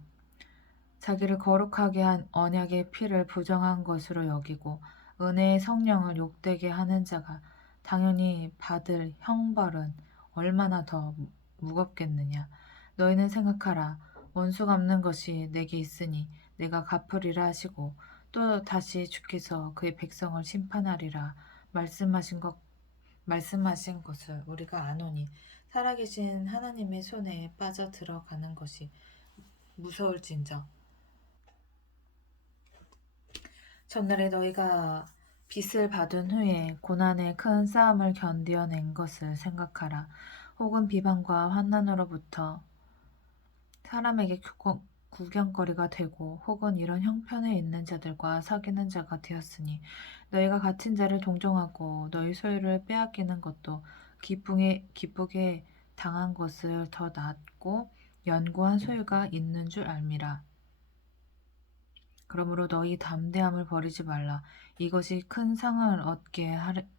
자기를 거룩하게 한 언약의 피를 부정한 것으로 여기고 은혜의 성령을 욕되게 하는 자가 당연히 받을 형벌은 얼마나 더 무겁겠느냐. 너희는 생각하라. 원수 갚는 것이 내게 있으니 내가 갚으리라 하시고 또 다시 주께서 그의 백성을 심판하리라 말씀하신 것을 우리가 아노니 살아계신 하나님의 손에 빠져 들어가는 것이 무서울진저. 전날에 너희가 빚을 받은 후에 고난의 큰 싸움을 견디어낸 것을 생각하라. 혹은 비방과 환난으로부터 사람에게 구경거리가 되고 혹은 이런 형편에 있는 자들과 사귀는 자가 되었으니 너희가 같은 자를 동정하고 너희 소유를 빼앗기는 것도 기쁘게 당한 것을 더 낫고 연고한 소유가 있는 줄 알미라. 그러므로 너희 담대함을 버리지 말라. 이것이 큰 상을 얻게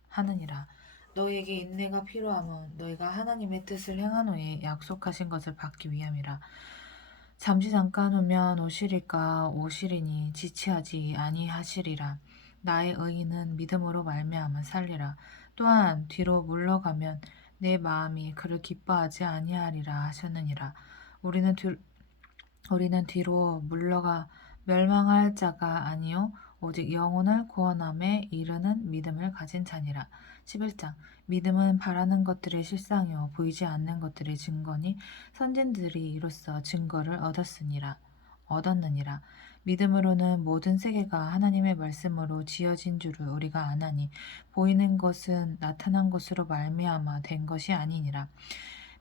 하느니라. 너희에게 인내가 필요함은 너희가 하나님의 뜻을 행한 후에 약속하신 것을 받기 위함이라. 잠깐 후면 오시리니 지체하지 아니하시리라. 나의 의인은 믿음으로 말미암아 살리라. 또한 뒤로 물러가면 내 마음이 그를 기뻐하지 아니하리라 하셨느니라. 우리는 뒤로 물러가 멸망할 자가 아니요 오직 영혼을 구원함에 이르는 믿음을 가진 자니라. 11장 믿음은 바라는 것들의 실상이요 보이지 않는 것들의 증거니 선진들이 이로써 증거를 얻었으니라. 얻었느니라. 믿음으로는 모든 세계가 하나님의 말씀으로 지어진 줄을 우리가 아나니 보이는 것은 나타난 것으로 말미암아 된 것이 아니니라.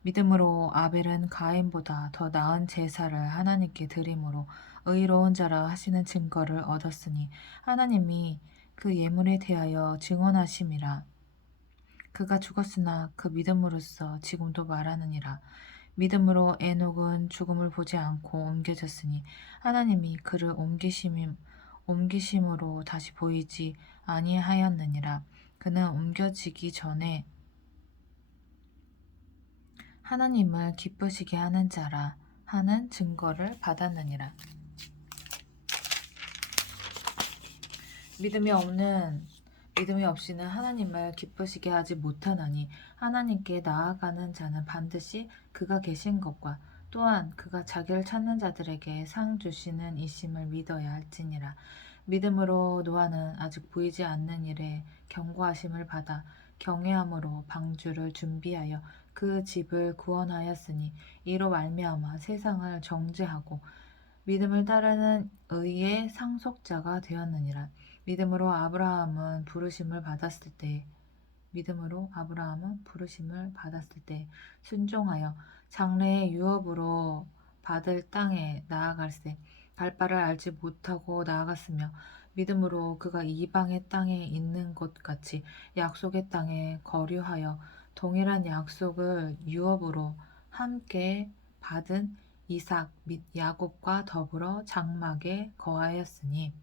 믿음으로 아벨은 가인보다 더 나은 제사를 하나님께 드림으로 의로운 자라 하시는 증거를 얻었으니 하나님이 그 예물에 대하여 증언하심이라. 그가 죽었으나 그 믿음으로써 지금도 말하느니라. 믿음으로 에녹은 죽음을 보지 않고 옮겨졌으니 하나님이 그를 옮기심으로 다시 보이지 아니하였느니라. 그는 옮겨지기 전에 하나님을 기쁘시게 하는 자라 하는 증거를 받았느니라. 믿음이 없이는 하나님을 기쁘시게 하지 못하나니 하나님께 나아가는 자는 반드시 그가 계신 것과 또한 그가 자기를 찾는 자들에게 상 주시는 이심을 믿어야 할지니라. 믿음으로 노아는 아직 보이지 않는 일에 경고하심을 받아 경외함으로 방주를 준비하여 그 집을 구원하였으니 이로 말미암아 세상을 정죄하고 믿음을 따르는 의의 상속자가 되었느니라. 믿음으로 아브라함은 부르심을 받았을 때 순종하여 장래의 유업으로 받을 땅에 나아갈새 갈 바를 알지 못하고 나아갔으며 믿음으로 그가 이방의 땅에 있는 것 같이 약속의 땅에 거류하여 동일한 약속을 유업으로 함께 받은 이삭 및 야곱과 더불어 장막에 거하였으니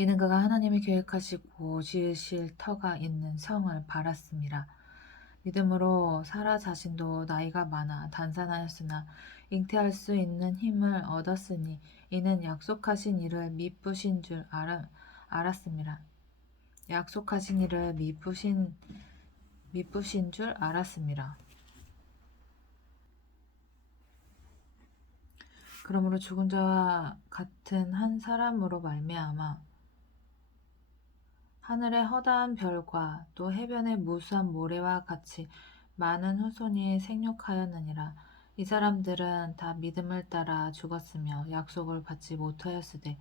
이는 그가 하나님이 계획하시고 지으실 터가 있는 성을 바랐음이라. 믿음으로 사라 자신도 나이가 많아 단산하였으나 잉태할 수 있는 힘을 얻었으니 이는 약속하신 이를 미쁘신 줄 알았음이라. 약속하신 이를 미쁘신 줄 알았음이라. 그러므로 죽은 자와 같은 한 사람으로 말미암아 하늘의 허다한 별과 또 해변의 무수한 모래와 같이 많은 후손이 생육하였느니라. 이 사람들은 다 믿음을 따라 죽었으며 약속을 받지 못하였으되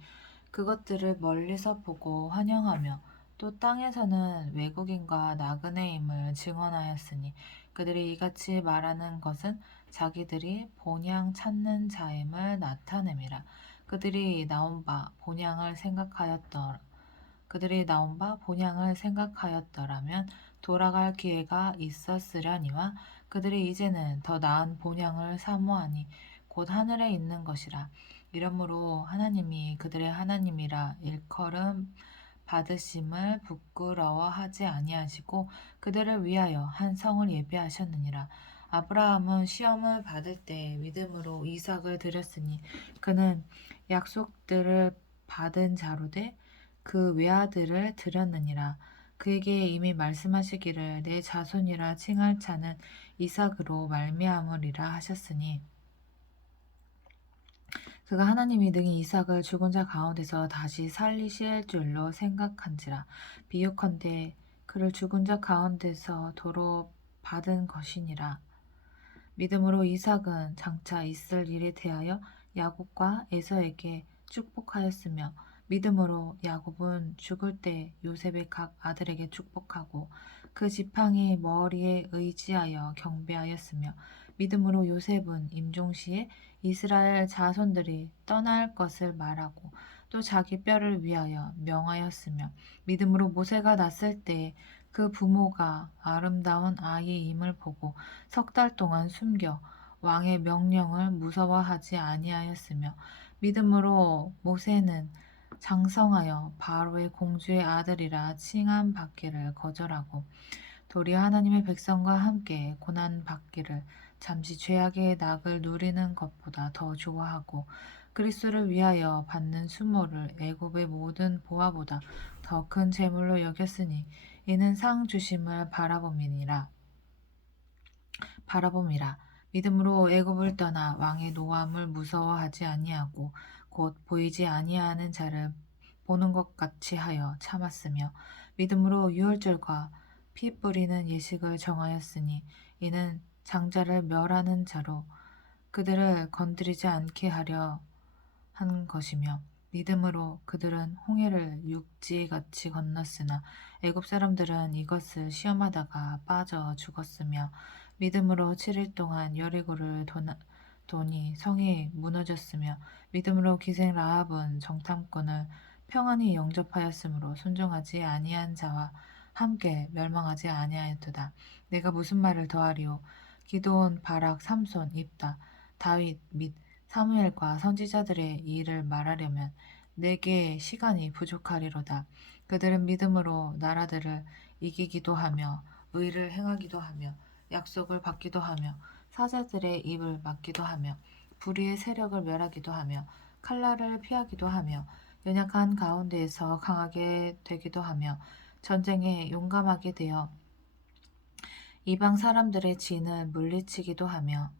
그것들을 멀리서 보고 환영하며 또 땅에서는 외국인과 나그네임을 증언하였으니 그들이 이같이 말하는 것은 자기들이 본향 찾는 자임을 나타냄이라. 그들이 나온 바 본향을 생각하였더라면 돌아갈 기회가 있었으려니와 그들이 이제는 더 나은 본향을 사모하니 곧 하늘에 있는 것이라. 이러므로 하나님이 그들의 하나님이라 일컬음 받으심을 부끄러워하지 아니하시고 그들을 위하여 한 성을 예비하셨느니라. 아브라함은 시험을 받을 때 믿음으로 이삭을 드렸으니 그는 약속들을 받은 자로 돼 그 외아들을 드렸느니라. 그에게 이미 말씀하시기를 내 자손이라 칭할 자는 이삭으로 말미암으리라 하셨으니 그가 하나님이 능히 이삭을 죽은 자 가운데서 다시 살리실 줄로 생각한지라. 비유컨대 그를 죽은 자 가운데서 도로 받은 것이니라. 믿음으로 이삭은 장차 있을 일에 대하여 야곱과 에서에게 축복하였으며 믿음으로 야곱은 죽을 때 요셉의 각 아들에게 축복하고 그 지팡이 머리에 의지하여 경배하였으며 믿음으로 요셉은 임종시에 이스라엘 자손들이 떠날 것을 말하고 또 자기 뼈를 위하여 명하였으며 믿음으로 모세가 났을 때 그 부모가 아름다운 아이임을 보고 석 달 동안 숨겨 왕의 명령을 무서워하지 아니하였으며 믿음으로 모세는 장성하여 바로의 공주의 아들이라 칭함 받기를 거절하고 도리어 하나님의 백성과 함께 고난 받기를 잠시 죄악의 낙을 누리는 것보다 더 좋아하고 그리스도를 위하여 받는 수모를 애굽의 모든 보화보다 더 큰 재물로 여겼으니 이는 상 주심을 바라봄이라. 믿음으로 애굽을 떠나 왕의 노함을 무서워하지 아니하고 곧 보이지 아니하는 자를 보는 것 같이 하여 참았으며 믿음으로 유월절과 피 뿌리는 예식을 정하였으니 이는 장자를 멸하는 자로 그들을 건드리지 않게 하려 한 것이며 믿음으로 그들은 홍해를 육지같이 건넜으나 애굽 사람들은 이것을 시험하다가 빠져 죽었으며 믿음으로 7일 동안 여리고를 도니 성이 무너졌으며 믿음으로 기생 라합은 정탐꾼을 평안히 영접하였으므로 순종하지 아니한 자와 함께 멸망하지 아니하였도다. 내가 무슨 말을 더하리요? 기드온, 바락, 삼손, 입다, 다윗 및 사무엘과 선지자들의 일을 말하려면 내게 시간이 부족하리로다. 그들은 믿음으로 나라들을 이기기도 하며 의를 행하기도 하며 약속을 받기도 하며 사자들의 입을 막기도 하며 불의의 세력을 멸하기도 하며 칼날을 피하기도 하며 연약한 가운데에서 강하게 되기도 하며 전쟁에 용감하게 되어 이방 사람들의 진을 물리치기도 하며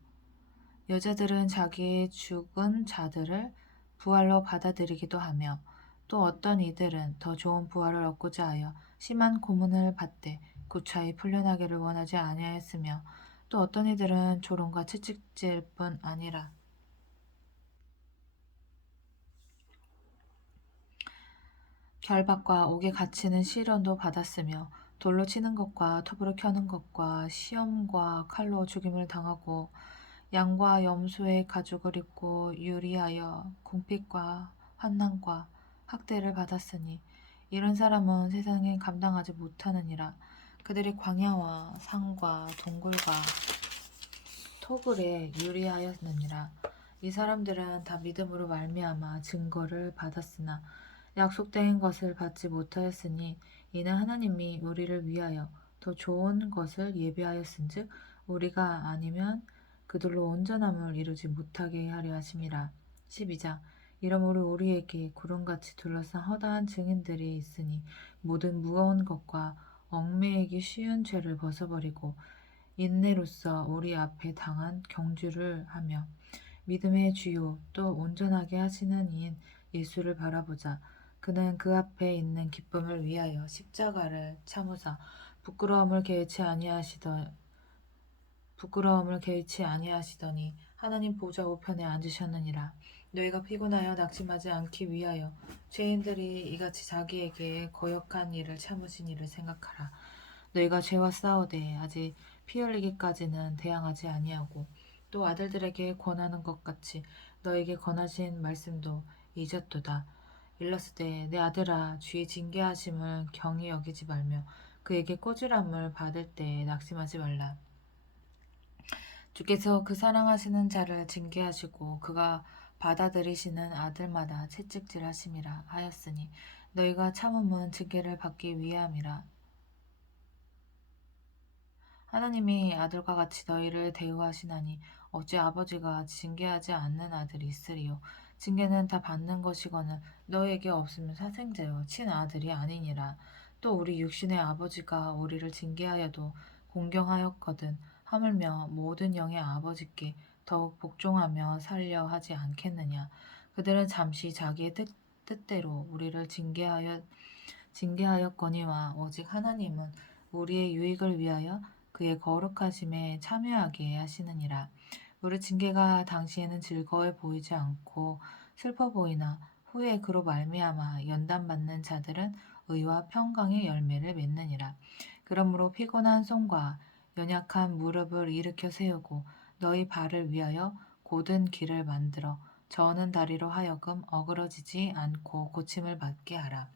여자들은 자기의 죽은 자들을 부활로 받아들이기도 하며 또 어떤 이들은 더 좋은 부활을 얻고자 하여 심한 고문을 받되 구차히 풀려나기를 원하지 아니하였으며 또 어떤 이들은 조롱과 채찍질 뿐 아니라 결박과 옥에 갇히는 시련도 받았으며 돌로 치는 것과 톱으로 켜는 것과 시험과 칼로 죽임을 당하고 양과 염소의 가죽을 입고 유리하여 궁핍과 환난과 학대를 받았으니 이런 사람은 세상에 감당하지 못하느니라. 그들이 광야와 산과 동굴과 토굴에 유리하였느니라. 이 사람들은 다 믿음으로 말미암아 증거를 받았으나 약속된 것을 받지 못하였으니 이는 하나님이 우리를 위하여 더 좋은 것을 예비하였은즉 우리가 아니면 그들로 온전함을 이루지 못하게 하려 하심이라. 12장 이러므로 우리에게 구름같이 둘러싼 허다한 증인들이 있으니 모든 무거운 것과 얽매이기 쉬운 죄를 벗어버리고 인내로써 우리 앞에 당한 경주를 하며 믿음의 주요 또 온전하게 하시는 이인 예수를 바라보자. 그는 그 앞에 있는 기쁨을 위하여 십자가를 참으사 부끄러움을 개의치 아니하시더니 하나님 보좌 우편에 앉으셨느니라. 너희가 피곤하여 낙심하지 않기 위하여 죄인들이 이같이 자기에게 거역한 일을 참으신 일을 생각하라. 너희가 죄와 싸우되 아직 피 흘리기까지는 대항하지 아니하고 또 아들들에게 권하는 것 같이 너에게 권하신 말씀도 잊었도다. 일렀을 내 아들아 주의 징계하심을 경히 여기지 말며 그에게 꼬질함을 받을 때에 낙심하지 말라. 주께서 그 사랑하시는 자를 징계하시고 그가 받아들이시는 아들마다 채찍질하심이라 하였으니 너희가 참음은 징계를 받기 위함이라. 하나님이 아들과 같이 너희를 대우하시나니 어찌 아버지가 징계하지 않는 아들이 있으리요. 징계는 다 받는 것이거늘 너희에게 없으면 사생자요 친아들이 아니니라. 또 우리 육신의 아버지가 우리를 징계하여도 공경하였거든 하물며 모든 영의 아버지께 더욱 복종하며 살려 하지 않겠느냐. 그들은 잠시 자기의 뜻대로 우리를 징계하였거니와 오직 하나님은 우리의 유익을 위하여 그의 거룩하심에 참여하게 하시느니라. 우리 징계가 당시에는 즐거워 보이지 않고 슬퍼 보이나 후에 그로 말미암아 연단받는 자들은 의와 평강의 열매를 맺느니라. 그러므로 피곤한 손과 연약한 무릎을 일으켜 세우고 너희 발을 위하여 곧은 길을 만들어 저는 다리로 하여금 어그러지지 않고 고침을 받게 하라.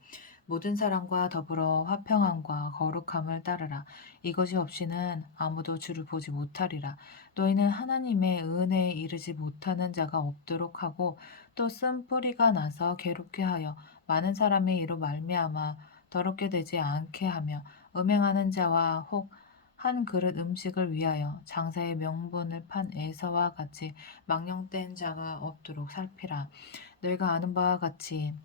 모든 사람과 더불어 화평함과 거룩함을 따르라. 이것이 없이는 아무도 주를 보지 못하리라. 너희는 하나님의 은혜에 이르지 못하는 자가 없도록 하고 또 쓴 뿌리가 나서 괴롭게 하여 많은 사람의 이로 말미암아 더럽게 되지 않게 하며 음행하는 자와 혹 한 그릇 음식을 위하여 장사의 명분을 판 에서와 같이 망령된 자가 없도록 살피라. 너희가 아는 바와 같이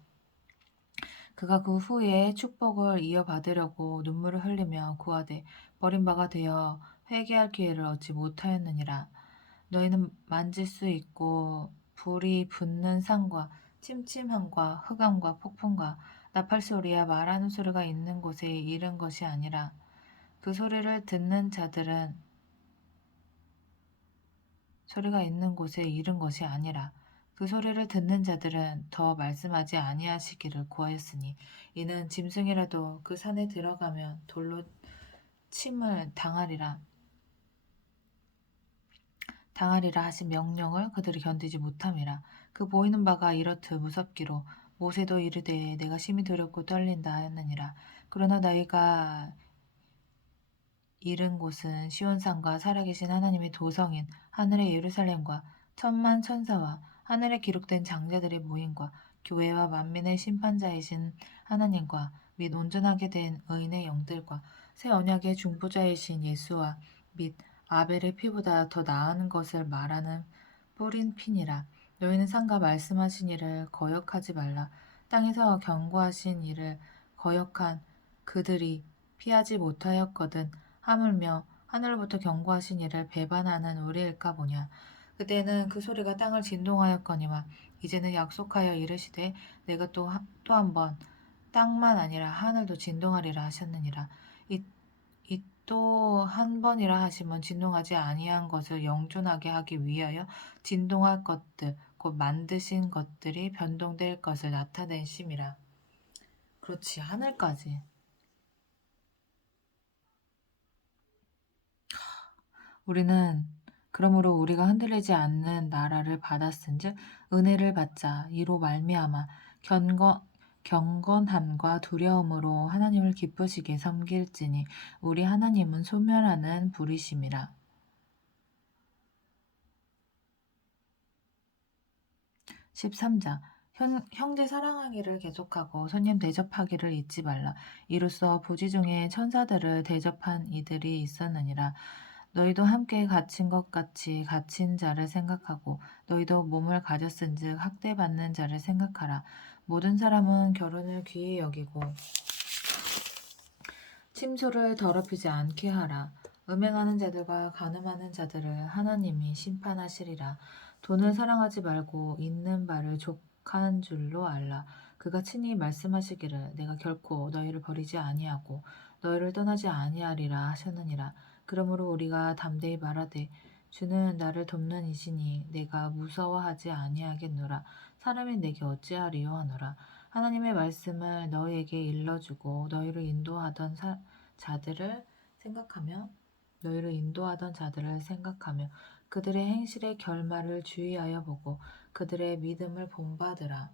그가 그 후에 축복을 이어받으려고 눈물을 흘리며 구하되 버림바가 되어 회개할 기회를 얻지 못하였느니라. 너희는 만질 수 있고 불이 붙는 산과 침침함과 흑암과 폭풍과 나팔 소리와 말하는 소리가 있는 곳에 이른 것이 아니라 소리가 있는 곳에 이른 것이 아니라 그 소리를 듣는 자들은 더 말씀하지 아니하시기를 구하였으니 이는 짐승이라도 그 산에 들어가면 돌로 침을 당하리라 하신 명령을 그들이 견디지 못함이라. 그 보이는 바가 이렇듯 무섭기로 모세도 이르되 내가 심히 두렵고 떨린다 하였느니라. 그러나 너희가 이른 곳은 시온산과 살아계신 하나님의 도성인 하늘의 예루살렘과 천만 천사와 하늘에 기록된 장자들의 모임과 교회와 만민의 심판자이신 하나님과 및 온전하게 된 의인의 영들과 새 언약의 중보자이신 예수와 및 아벨의 피보다 더 나은 것을 말하는 뿌린 피니라. 너희는 상가 말씀하신 일을 거역하지 말라. 땅에서 경고하신 일을 거역한 그들이 피하지 못하였거든. 하물며 하늘로부터 경고하신 이를 배반하는 우리일까 보냐. 그때는 그 소리가 땅을 진동하였거니와 이제는 약속하여 이르시되 내가 또 한 번 땅만 아니라 하늘도 진동하리라 하셨느니라. 이 또 한 번이라 하심은 진동하지 아니한 것을 영존하게 하기 위하여 진동할 것들 곧 만드신 것들이 변동될 것을 나타내심이라. 그렇지, 하늘까지. 그러므로 우리가 흔들리지 않는 나라를 받았은즉 은혜를 받자. 이로 말미암아 경건함과 두려움으로 하나님을 기쁘시게 섬길지니 우리 하나님은 소멸하는 불이심이라. 13장 형제 사랑하기를 계속하고 손님 대접하기를 잊지 말라. 이로써 부지 중에 천사들을 대접한 이들이 있었느니라. 너희도 함께 갇힌 것 같이 갇힌 자를 생각하고 너희도 몸을 가졌은즉 학대받는 자를 생각하라. 모든 사람은 결혼을 귀히 여기고 침소를 더럽히지 않게 하라. 음행하는 자들과 간음하는 자들을 하나님이 심판하시리라. 돈을 사랑하지 말고 있는 바를 족한 줄로 알라. 그가 친히 말씀하시기를 내가 결코 너희를 버리지 아니하고 너희를 떠나지 아니하리라 하셨느니라. 그러므로 우리가 담대히 말하되 주는 나를 돕는 이시니 내가 무서워하지 아니하겠노라. 사람이 내게 어찌하리요 하노라. 하나님의 말씀을 너희에게 일러주고 너희를 인도하던 자들을 생각하며 그들의 행실의 결말을 주의하여 보고 그들의 믿음을 본받으라.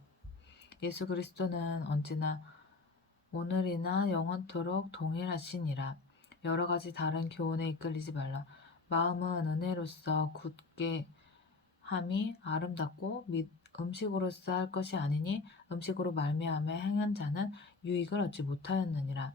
예수 그리스도는 언제나 오늘이나 영원토록 동일하시니라. 여러 가지 다른 교훈에 이끌리지 말라. 마음은 은혜로서 굳게 함이 아름답고 음식으로서 할 것이 아니니 음식으로 말미암아 행한 자는 유익을 얻지 못하였느니라.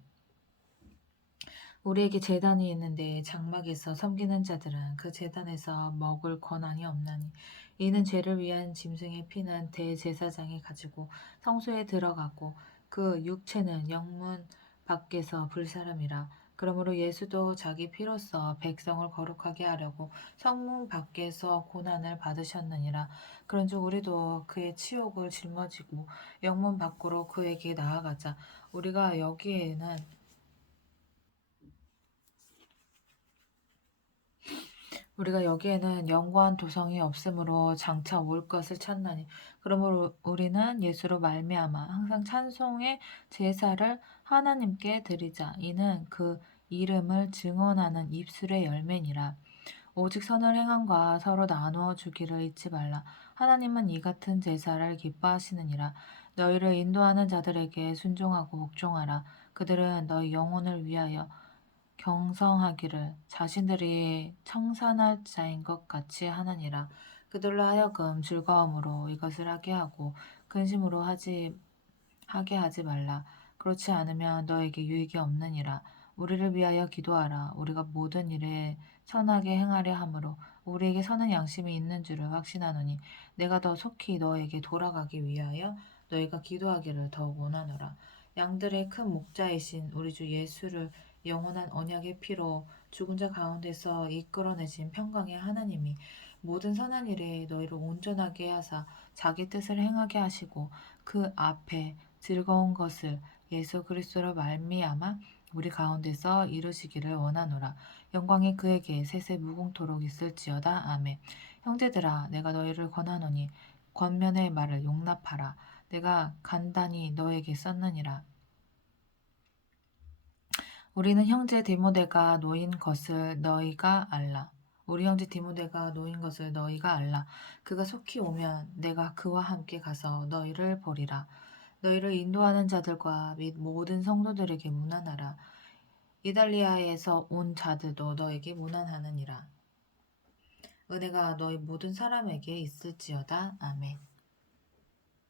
우리에게 제단이 있는데 장막에서 섬기는 자들은 그 제단에서 먹을 권한이 없나니 이는 죄를 위한 짐승의 피는 대제사장이 가지고 성소에 들어가고 그 육체는 영문 밖에서 불사름이라. 그러므로 예수도 자기 피로써 백성을 거룩하게 하려고 성문 밖에서 고난을 받으셨느니라. 그런즉 우리도 그의 치욕을 짊어지고 영문 밖으로 그에게 나아가자. 우리가 여기에는 영구한 도성이 없으므로 장차 올 것을 찾나니 그러므로 우리는 예수로 말미암아 항상 찬송의 제사를 하나님께 드리자. 이는 그 이름을 증언하는 입술의 열매니라. 오직 선을 행함과 서로 나누어 주기를 잊지 말라. 하나님은 이 같은 제사를 기뻐하시느니라. 너희를 인도하는 자들에게 순종하고 복종하라. 그들은 너희 영혼을 위하여 경성하기를 자신들이 청산할 자인 것 같이 하느니라. 그들로 하여금 즐거움으로 이것을 하게 하고 근심으로 하게 하지 말라. 그렇지 않으면 너에게 유익이 없느니라. 우리를 위하여 기도하라. 우리가 모든 일에 선하게 행하려 함으로 우리에게 선한 양심이 있는 줄을 확신하노니 내가 더 속히 너에게 돌아가기 위하여 너희가 기도하기를 더욱 원하노라. 양들의 큰 목자이신 우리 주 예수를 영원한 언약의 피로 죽은 자 가운데서 이끌어내신 평강의 하나님이 모든 선한 일에 너희를 온전하게 하사 자기 뜻을 행하게 하시고 그 앞에 즐거운 것을 예수 그리스도로 말미암아 우리 가운데서 이루시기를 원하노라. 영광이 그에게 세세 무궁토록 있을지어다. 아멘. 형제들아 내가 너희를 권하노니 권면의 말을 용납하라. 내가 간단히 너에게 썼느니라. 우리는 형제 디모데가 놓인 것을 너희가 알라. 우리 형제 디모데가 놓인 것을 너희가 알라. 그가 속히 오면 내가 그와 함께 가서 너희를 보리라. 너희를 인도하는 자들과 및 모든 성도들에게 문안하라. 이달리아에서 온 자들도 너에게 문안하느니라. 은혜가 너희 모든 사람에게 있을지어다. 아멘.